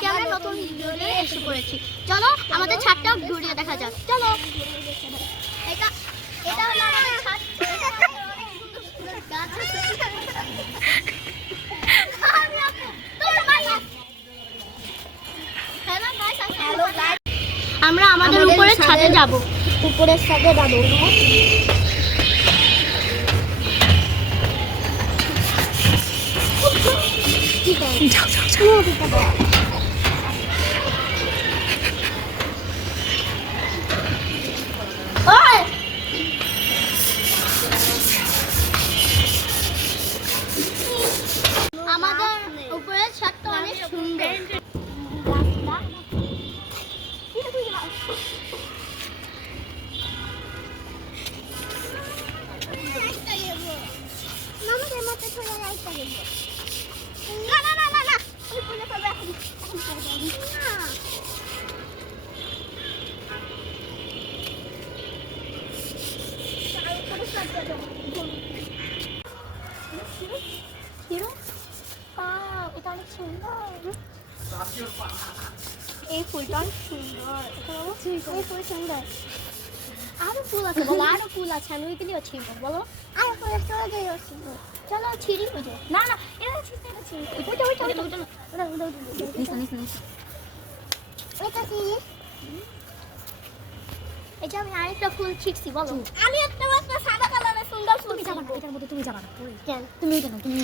আজকে আমরা নতুন ভিডিও নিয়ে এসে পড়েছি। চলো আমাদের ছাদটা ঘুরিয়ে দেখা যাক। চলো। এটা এটা হলো আমাদের ছাদ। গাছ আছে। হ্যালো গাইস, আমরা আমাদের উপরে ছাদে যাব। উপরের ছাদে যাব। যাও যাও যাও। আমাদের উপরের ছাদটা অনেক সুন্দর। এটা অনেক সুন্দর। এই ফুলটা অনেক সুন্দর। এই ফুল সুন্দর। আরো ফুল আছে বলো, আরো ফুল আছে। আমি ওইগুলিও ছিঁড়বো বলো। আরো ফুল আছে। চলো ছিঁড়ি বুঝো। না না এটা ছিঁড়তে এটা ছিঁড়ি। ওইটা ওইটা ওইটা ওইটা ওটা ওটা নিস নিস নিস। ওইটা ছিঁড়ি। এটা আমি আরেকটা ফুল ছিঁড়ছি বলো। আমি একটা সাদা কালারের সুন্দর ফুল। তুমি যাবা না, এটার মধ্যে তুমি যাবা না। কেন? তুমি ওইটা না, তুমি